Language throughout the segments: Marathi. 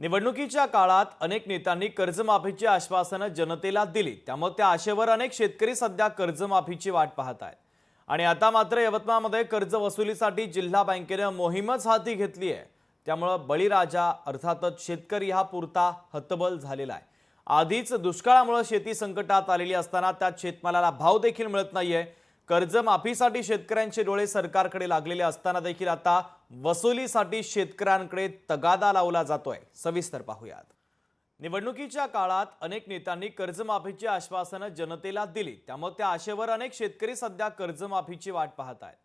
निवडणुकीच्या काळात अनेक नेत्यांनी कर्जमाफीची आश्वासनं जनतेला दिली. त्यामुळे त्या आशेवर अनेक शेतकरी सध्या कर्जमाफीची वाट पाहत आहेत. आणि आता मात्र यवतमाळमध्ये कर्ज वसुलीसाठी जिल्हा बँकेनं मोहीमच हाती घेतली आहे. त्यामुळं बळीराजा अर्थातच शेतकरी हा पुरता हतबल झालेला आहे. आधीच दुष्काळामुळे शेती संकटात आलेली असताना त्यात शेतमालाला भाव देखील मिळत नाहीये. कर्जमाफीसाठी शेतकऱ्यांचे डोळे सरकारकडे लागलेले असताना देखील आता वसुलीसाठी शेतकऱ्यांकडे तगादा लावला जातोय. सविस्तर पाहूयात. निवडणुकीच्या काळात अनेक नेत्यांनी कर्जमाफीची आश्वासनं जनतेला दिली. त्यामुळे त्या आशेवर अनेक शेतकरी सध्या कर्जमाफीची वाट पाहत आहेत.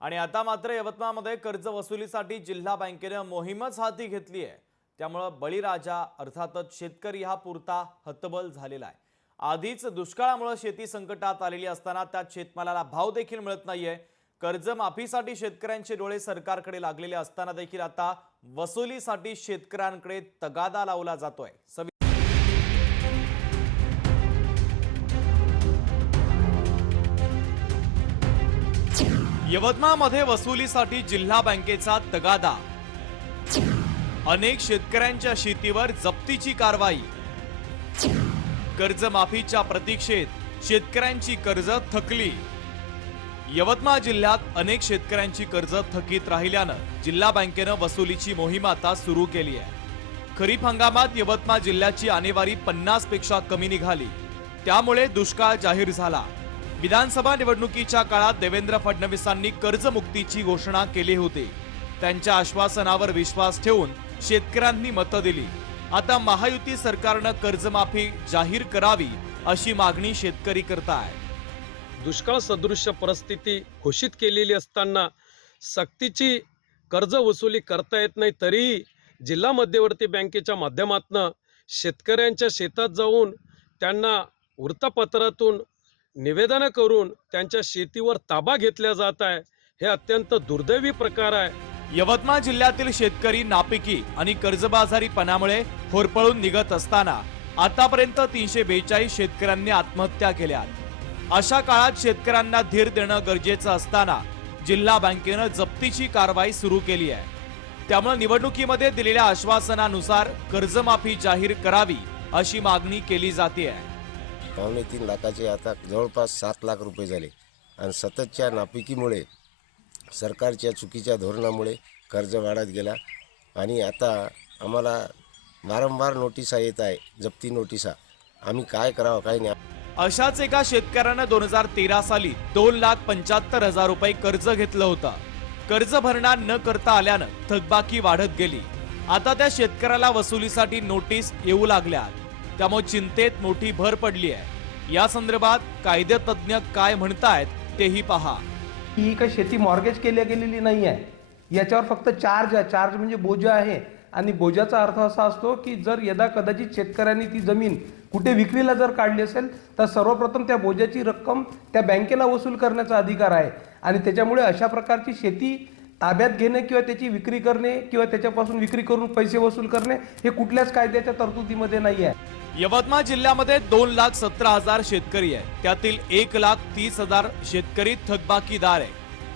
आणि आता मात्र यवतमाळमध्ये कर्ज वसुलीसाठी जिल्हा बँकेनं मोहीमच हाती घेतली आहे. त्यामुळं बळीराजा अर्थातच शेतकरी हा पुरता हतबल झालेला आहे. आधीच दुष्काळामुळे शेती संकटात आलेली असताना त्यात शेतमालाला भाव देखील मिळत नाहीये. कर्जमाफीसाठी शेतकऱ्यांचे डोळे सरकारकडे लागलेले असताना देखील आता वसुलीसाठी शेतकऱ्यांकडे तगादा लावला जातोय. यवतमाळमध्ये वसुलीसाठी जिल्हा बँकेचा तगादा. अनेक शेतकऱ्यांच्या शेतीवर जप्तीची कारवाई. कर्जमाफीच्या प्रतीक्षेत शेतकऱ्यांची कर्ज थकली. यवतमाळ जिल्ह्यात अनेक शेतकऱ्यांची कर्ज थकीत राहिल्यानं जिल्हा बँकेनं वसुलीची मोहीम आता सुरू केली आहे. खरीप हंगामात यवतमाळ जिल्ह्याची आणेवारी पन्नासपेक्षा कमी निघाली. त्यामुळे दुष्काळ जाहीर झाला. विधानसभा निवडणुकीच्या काळात देवेंद्र फडणवीसांनी कर्जमुक्तीची घोषणा केली होती. त्यांच्या आश्वासनावर विश्वास ठेवून शेतकऱ्यांनी मतं दिली. आता महायुती सरकारनं कर्जमाफी जाहीर करावी अशी मागणी शेतकरी करताय. दुष्काळ सदृश्य परिस्थिती घोषित केलेली असताना सक्तीची कर्ज वसुली करता येत नाही तरीही जिल्हा मध्यवर्ती बँकेच्या माध्यमातून शेतकऱ्यांच्या शेतात जाऊन त्यांना वृत्तपत्रातून निवेदनं करून त्यांच्या शेतीवर ताबा घेतला जात आहे. हे अत्यंत दुर्दैवी प्रकार आहे. यवतमाळ जिल्ह्यातील शेतकरी नापिकी आणि कर्जबाजारीपणामुळे होरपळून निघत असताना आतापर्यंत तीनशे बेचाळीस शेतकऱ्यांनी आत्महत्या केल्या. अशा काळात शेतकऱ्यांना धीर देणं गरजेचं असताना जिल्हा बँकेनं जप्तीची कारवाई सुरू केली आहे. त्यामुळे निवडणुकीमध्ये दिलेल्या आश्वासनानुसार कर्जमाफी जाहीर करावी अशी मागणी केली जाते पावणे तीन लाखाचे आता जवळपास सात लाख रुपये झाले. आणि सततच्या नापिकीमुळे सरकारच्या चुकीच्या धोरणामुळे कर्ज वाढत गेला. आणि आता आम्हाला वारंवार नोटिसा येत आहे जप्ती नोटिसा. आम्ही काय करावं काही नाही. अशाच एका शेतकऱ्यानं दोन हजार तेरा साली दोन लाख पंच्याहत्तर हजार रुपये कर्ज घेतलं होतं. कर्ज भरणा न करता आल्यानं थकबाकी वाढत गेली. आता त्या शेतकऱ्याला वसुलीसाठी नोटीस येऊ लागल्या. त्यामुळे चिंतेत मोठी भर पडली आहे. या संदर्भात कायदेतज्ञ काय म्हणतायत तेही पहा. ही काही शेती मॉर्गेज केल्या गेलेली नाही आहे याच्यावर फक्त चार्ज आहे. चार्ज म्हणजे बोजा आहे. आणि बोजाचा अर्थ असा असतो की जर यदा कदाचित शेतकऱ्यांनी ती जमीन कुठे विक्रीला जर काढली असेल तर सर्वप्रथम त्या बोजाची रक्कम त्या बँकेला वसूल करण्याचा अधिकार आहे. आणि त्याच्यामुळे अशा प्रकारची शेती ताब्यात घेणे किंवा त्याची विक्री करणे किंवा त्याच्यापासून विक्री करून पैसे वसूल करणे हे कुठल्याच कायद्याच्या तरतुदीमध्ये नाही आहे यवतमाळ जिल्ह्यामध्ये दोन लाख सतरा हजार शेतकरी आहेत त्यातील एक लाख तीस हजार शेतकरी थकबाकीदार आहे.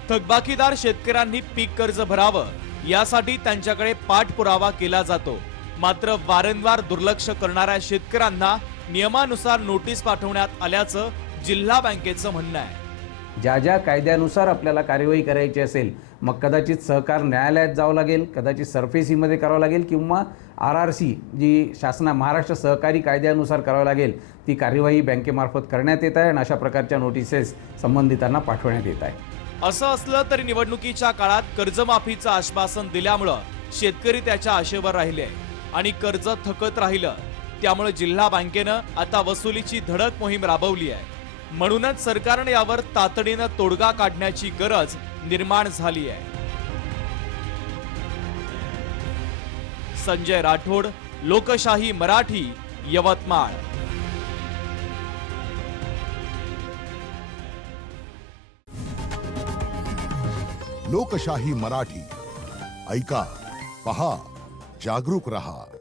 थकबाकीदार शेतकऱ्यांनी पीक कर्ज भरावं यासाठी त्यांच्याकडे पाठपुरावा केला जातो. मात्र वारंवार दुर्लक्ष करणाऱ्या शेतकऱ्यांना नियमानुसार नोटीस पाठवण्यात आल्याचं जिल्हा बँकेचं म्हणणं आहे. ज्या ज्या कायद्यानुसार आपल्याला कार्यवाही करायची असेल मग कदाचित सहकार न्यायालयात जावं लागेल कदाचित सरफेसीमध्ये करावं लागेल किंवा आर आर सी जी शासना महाराष्ट्र सहकारी कायद्यानुसार करावं लागेल ती कार्यवाही बँकेमार्फत करण्यात येत आहे आणि अशा प्रकारच्या नोटिसेस संबंधितांना पाठवण्यात येत आहे. असं असलं तरी निवडणुकीच्या काळात कर्जमाफीचं आश्वासन दिल्यामुळं शेतकरी त्याच्या आशेवर राहिले आणि कर्ज थकत राहिलं. त्यामुळे जिल्हा बँकेनं आता वसुलीची धडक मोहीम राबवली आहे. म्हणूनच सरकारने यावर तातडीनं तोडगा काढण्याची गरज निर्माण झाली आहे. संजय राठोड लोकशाही मराठी यवतमाळ. लोकशाही मराठी. ऐका पहा जागरूक रहा.